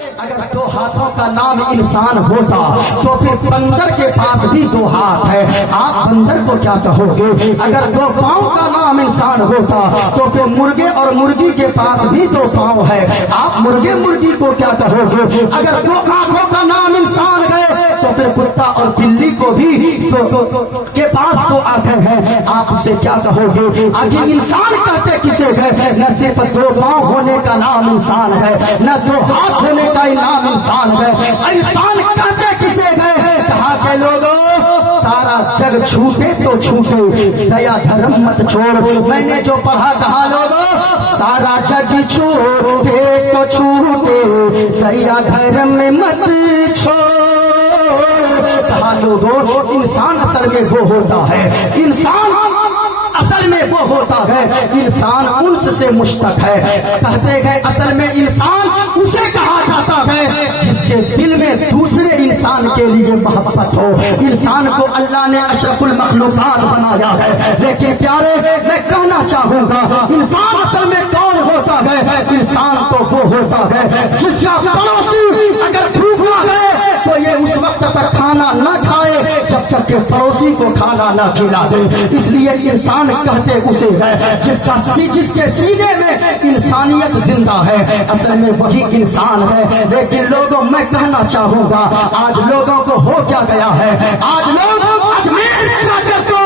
اگر دو ہاتھوں کا نام انسان ہوتا تو پھر بندر کے پاس بھی دو ہاتھ ہے، آپ بندر کو کیا کہو گے؟ اگر دو پاؤں کا نام انسان ہوتا تو پھر مرغے اور مرغی کے پاس بھی دو پاؤں ہے، آپ مرغے مرغی کو کیا کہو گے؟ اگر دو آنکھوں کا نام انسان ہے تو پھر کتا اور بلی کو بھی کے پاس دو آنکھیں ہیں، آپ اسے کیا کہو گے؟ آگے انسان کہتے کسے گئے؟ نہ صرف دو پاؤں ہونے کا نام انسان ہے، نہ دو ہاتھ ہونے کا نام انسان ہے، انسان کہتے کسے گئے؟ کہا کہ لوگوں سارا جگ چھوٹے تو چھوٹے، دیا دھرم مت چھوڑ، میں نے جو پڑھا کہا لوگوں سارا جگ چھوٹے تو چھوٹے، دیا دھرم مت چھوڑ۔ کہا لوگوں انسان اصل میں وہ ہوتا ہے، انسان اصل میں وہ ہوتا ہے، انسان انس سے مشتق ہے، کہتے گئے اصل میں انسان اسے کہا جاتا ہے جس کے دل میں دوسرے انسان کے لیے محبت ہو۔ انسان کو اللہ نے اشرف المخلوقات بنایا ہے، لیکن پیارے میں کہنا چاہوں گا انسان اصل میں کون ہوتا ہے؟ انسان تو وہ ہوتا ہے جس کا پڑوسی اگر بھوکا ہے تو یہ اس وقت تک کھانا نہ کھائے جب تک کہ پڑوسی کو کھانا نہ کھلا دے۔ اس لیے انسان کہتے اسے ہے جس کے سینے میں انسانیت زندہ ہے، اصل میں وہی انسان ہے۔ لیکن لوگوں میں کہنا چاہوں گا آج لوگوں کو ہو کیا گیا ہے، آج لوگ اجمیر چادر کو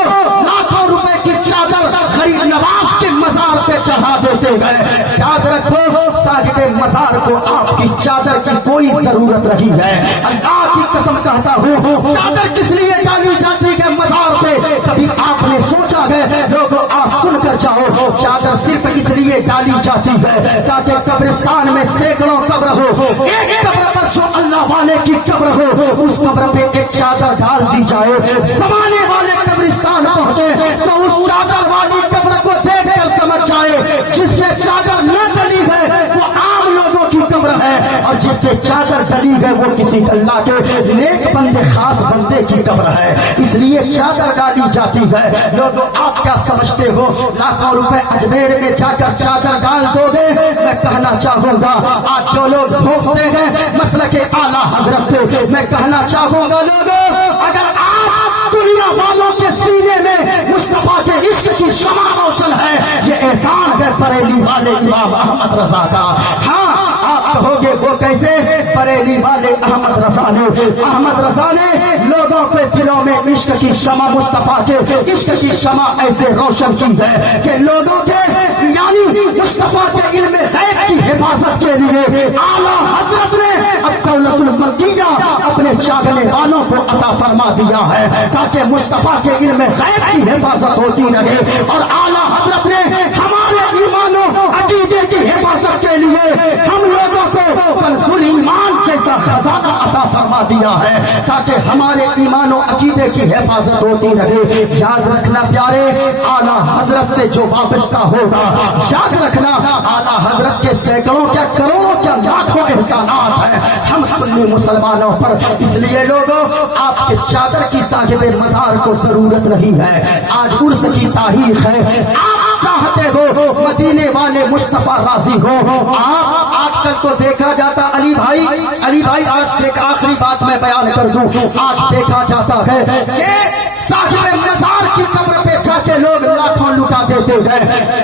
لاکھوں روپے کی چادر غریب نواز کے مزار پہ چڑھا دیتے گئے۔ یاد رکھو صاحب مزار کو آپ کی چادر کی کوئی ضرورت نہیں ہے، اللہ کی قسم کہتا ہوں چادر کس لیے ڈالی جاتی ہے مزار پہ؟ کبھی آپ نے سوچا ہے؟ لوگوں آج سن کر جاؤ، چادر صرف اس لیے ڈالی جاتی ہے تاکہ قبرستان میں سینکڑوں قبر ہو، ایک قبر پر جو اللہ والے کی قبر ہو اس قبر پہ ایک چادر ڈال دی جائے، زمانے والے قبرستان پہنچے تو اس چادر والی قبر کو دیکھ کر سمجھ جائے جس میں چادر نہ ڈلی ہے وہ عام لوگوں کی قبر ہے، اور جس پہ چادر ڈلی ہے وہ کسی اللہ کے نیک بندے خاص بندے کی قبر ہے، اس لیے چادر ڈالی جاتی ہے۔ لوگوں آپ کیا سمجھتے ہو لاکھوں روپے اجمیر میں جا کر چادر ڈال دو گے؟ میں کہنا چاہوں گا آج جو لوگ بھوکتے ہیں مسلک اعلیٰ حضرت پہ، میں کہنا چاہوں گا لوگوں اگر آج دنیا والوں کے سینے میں مصطفیٰ کے عشق کی شمع روشن ہے یہ احسان ہے بریلی والے امام احمد رضا کا۔ ہاں آپ کہو گے وہ کیسے؟ بریلی والے احمد رضا نے لوگوں کے دلوں میں عشق کی شمع مصطفیٰ کے عشق کی شمع ایسے روشن کی ہے کہ لوگوں کے یعنی مصطفیٰ کے علم غیب کی حفاظت کے لیے اعلیٰ حضرت نے الدولت المکیہ اپنے چاہنے والوں کو عطا فرما دیا ہے تاکہ مصطفیٰ کے علم غیب کی حفاظت ہوتی رہے، اور اعلیٰ حضرت نے ہمارے ایمان و عقیدے کی حفاظت کے لیے ہم لوگوں کو کنز ایمان جیسا خزانہ عطا فرما دیا ہے تاکہ ہمارے ایمان و عقیدے کی حفاظت ہوتی رہے۔ یاد رکھنا پیارے اعلیٰ حضرت سے جو وابستہ ہوگا، یاد رکھنا اعلیٰ حضرت کے سینکڑوں کیا کروڑوں کیا لاکھوں احسانات ہیں ہم سنی مسلمانوں پر۔ اس لیے لوگوں آپ کے چادر کی صاحب مزار کو ضرورت نہیں ہے، آج عرس کی تاریخ ہے، آپ چاہتے ہو مدینے والے مصطفیٰ راضی ہو۔ آپ آج کل تو دیکھا جاتا علی بھائی آج ایک آخری بات میں بیان کر دوں، آج دیکھا جاتا ہے کہ صاحب مزار کی قبر پہ جا کے لوگ لاکھوں لٹا دیتے ہیں۔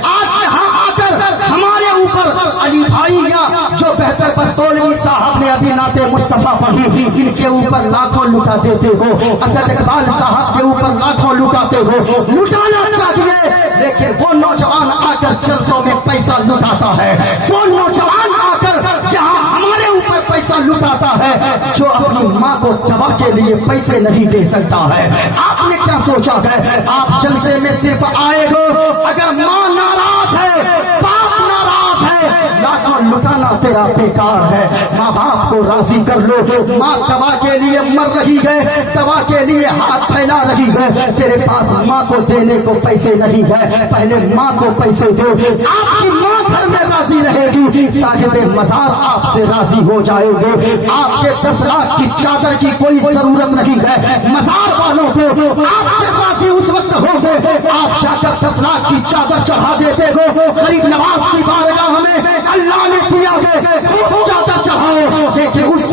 آج یہاں آ کر ہمارے اوپر علی بھائی یا جو بہتر بستولوی صاحب نے ابھی نعت مصطفیٰ پڑھی ان کے اوپر لاکھوں لٹا دیتے ہو، اسد اقبال صاحب کے اوپر لاکھوں لٹاتے ہو۔ لٹانا چاہیے لیکن وہ نوجوان آ کر جلسوں میں پیسہ لٹاتا ہے، وہ نوجوان آ کر یہاں ہمارے اوپر پیسہ لٹاتا ہے جو اپنی ماں کو دوا کے لیے پیسے نہیں دے سکتا ہے۔ آپ نے کیا سوچا ہے آپ جلسے میں صرف آئے ہو اگر ماں ناراض ہے، باپ ناراض ہے، لاکھوں لٹانا تیرا بیکار ہے۔ ماں باپ کو راضی کر لو، ماں دوا کے لیے مر رہی ہے، دوا کے لیے ہاتھ پھیلا رہی ہے، تیرے پاس ماں کو دینے کو پیسے نہیں ہے، پہلے ماں کو پیسے دو۔ آپ کی ماں گھر میں راضی رہے گی، صاحب مزار آپ سے راضی ہو جائے گے۔ آپ کے 10 لاکھ کی چادر کی کوئی ضرورت نہیں ہے، مزار والوں کو آپ سے راضی اس وقت ہو گے آپ جا کر 10 لاکھ کی چادر چڑھا دیتے ہو۔ غریب نواز کی بارگاہ ہمیں اللہ نے دیا ہے، خوب چادر چڑھاؤ،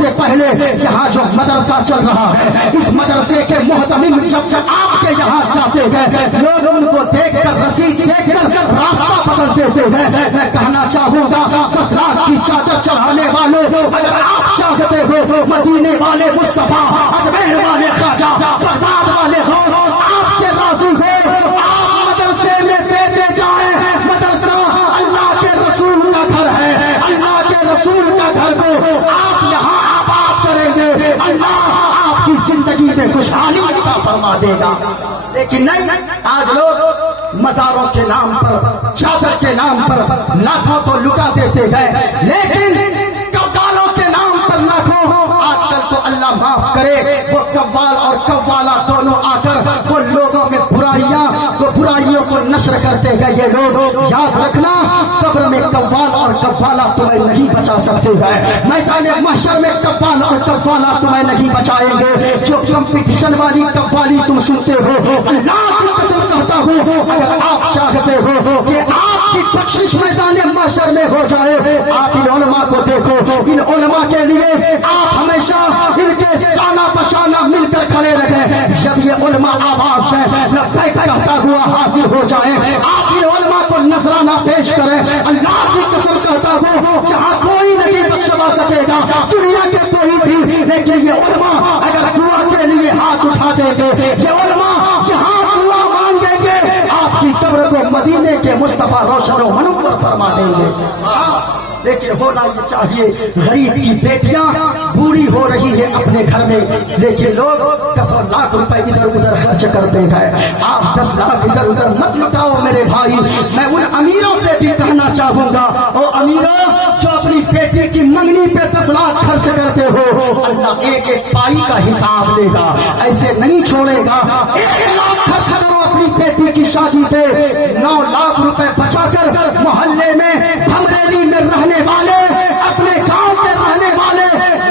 سے پہلے یہاں جو مدرسہ چل رہا ہے اس مدرسے کے محتمم جب آپ کے یہاں جاتے گئے لوگ ان کو دیکھ کر رسید دیکھ کر راستہ بدل دیتے گئے. میں کہنا چاہوں گا 10 لاکھ کی چادر چڑھانے والوں اگر آپ چاہتے ہو مدینے والے مصطفیٰ اجمیر والے خواجہ بغداد والے غوث آپ سے راضی ہو آپ مدرسے میں دیتے جائیں. مدرسہ اللہ کے رسول کا گھر ہے. اللہ کے رسول کا گھر کو آپ یہاں آباد کریں گے. اللہ آپ کی زندگی میں خوشحالی عطا فرما دے گا. لیکن نہیں آج لوگ مزاروں کے نام پر چادر کے نام پر لاکھوں تو لٹا دیتے گئے لیکن قوالوں کے نام پر لاکھوں. آج کل تو اللہ معاف کرے وہ قوال اور قوالا دونوں آ کر وہ لوگوں میں برائیوں کو نشر کرتے گئے. یہ لوگ یاد رکھنا قبر میں قوال اور قوالا تمہیں نہیں بچا سکتے ہیں. میدان محشر میں قوال اور قوالا تمہیں نہیں بچائیں گے. جو کمپٹیشن والی قوالی تم سنتے ہو اللہ کی قسم کہتا ہوں اگر آپ چاہتے ہو کہ آپ کی بخشش میدان محشر میں ہو جائے آپ ان علماء کو دیکھو. ان علماء کے لیے آپ ہمیشہ ان کے شانہ بشانہ مل کر کھڑے رہیں. جب یہ علماء آواز میں لبیک کہتا ہوا حاضر ہو جائے آپ ان علماء کو نذرانہ پیش کریں. اللہ کی قسم کہتا ہوں جہاں کوئی نہیں بخشوا سکے گا دنیا کے کوئی بھی لیکن یہ علماء اگر دعا کے لیے ہاتھ اٹھا دیں گے یہ علماء یہاں دعا مانگیں گے آپ کی قبر کو مدینے کے مصطفیٰ روشن و منور فرما دیں گے. لیکن ہونا یہ چاہیے غریب کی بیٹیاں بوڑھی ہو رہی ہے اپنے گھر میں لیکن لوگ 10 لاکھ روپے ادھر ادھر خرچ کرتے ہیں. آپ 10 لاکھ ادھر ادھر مت لٹاؤ میرے بھائی. میں ان امیروں سے بھی کہنا چاہوں گا او امیروں جو اپنی بیٹی کی منگنی پہ 10 لاکھ خرچ کرتے ہو اللہ ایک ایک پائی کا حساب لے گا. ایسے نہیں چھوڑے گا. 1 لاکھ خرچ کرو اپنی بیٹی کی شادی پہ 9 لاکھ روپے بچا کر محلے میں بھمریلی میں رہنے والے اپنے گاؤں کے رہنے والے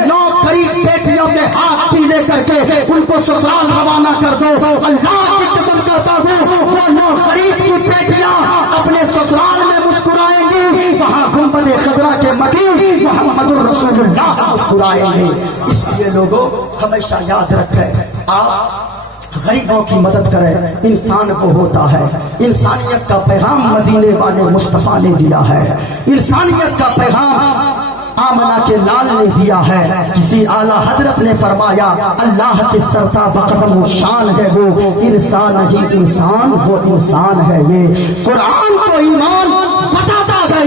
9 غریب بیٹیوں کے ہاتھ پیلے کر کے ان کو سسرال روانہ کر دو. اللہ کی قسم کہتا ہوں وہ 9 غریب کی بیٹیاں اپنے سسرال میں مسکرائیں گی وہاں گنبد خضرا کے مکین محمد الرسول اللہ مسکرائیں گے. اس لیے لوگوں ہمیشہ یاد رکھیں آپ غریبوں کی مدد کرے. انسان کو ہوتا ہے انسانیت کا پیغام مدینے والے مصطفیٰ نے دیا ہے. انسانیت کا پیغام آمنہ کے لال نے دیا ہے. کسی اعلیٰ حضرت نے فرمایا اللہ کے سرتا بقدم و شان ہے وہ انسان ہی انسان وہ انسان ہے. یہ قرآن کو ایمان بتاتا ہے.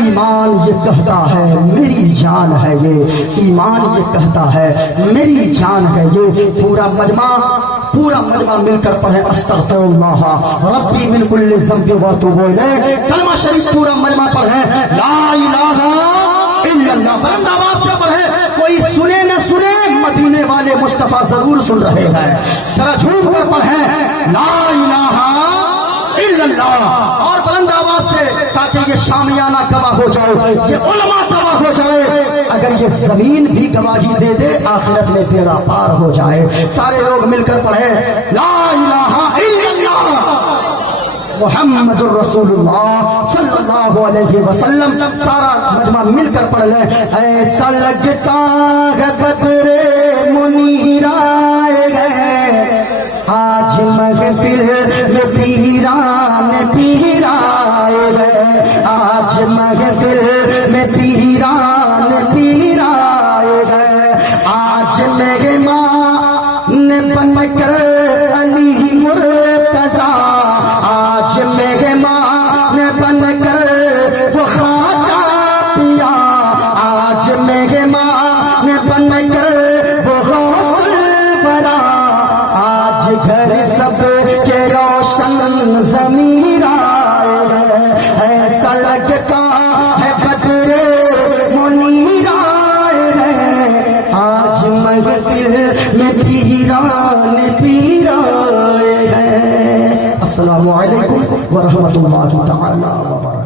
ایمان یہ کہتا ہے میری جان ہے. یہ ایمان یہ کہتا ہے میری جان ہے. یہ پورا مجمع مل کر پڑھے استغفر اللہ ربی من کل ذنب واتوب الیہ. کلمہ شریف پورا مجمع پڑھے لا الہ الا اللہ. بلند آواز سے پڑھے. کوئی سنے نہ سنے مدینے والے مصطفیٰ ضرور سن رہے ہیں. ذرا جھوم کر پڑھے لا الہ الا اللہ اور بلند آواز سے تاکہ یہ شامیانہ گواہ ہو جائے یہ علماء گواہ ہو جائے. اگر یہ زمین بھی گواہی دے دے آخرت میں بیڑا پار ہو جائے. سارے لوگ مل کر پڑھے لا الہ الا اللہ محمد الرسول اللہ صلی اللہ علیہ وسلم. سارا مجمع مل کر پڑھ لیں. ایسا لگتا ہے بدر منیر آئے گئے آج محفل میں پیران پیر آئے گئے. آج محفل میں پیران پیر آئے گئے. آج میرے ماں نے بن کر علی مرتضیٰ آج میرے ماں نے بن کر وہ خواجہ پیا. آج میرے ماں نے بن کر وہ غوث الورا. آج گھر سب کے روشن ضمیر آئے ہیں. ایسا لگتا ہے بدر منیر آئے ہیں آج محفل میں پیران پیر آئے ہیں. السلام علیکم ورحمۃ اللہ تعالی وبرکاتہ.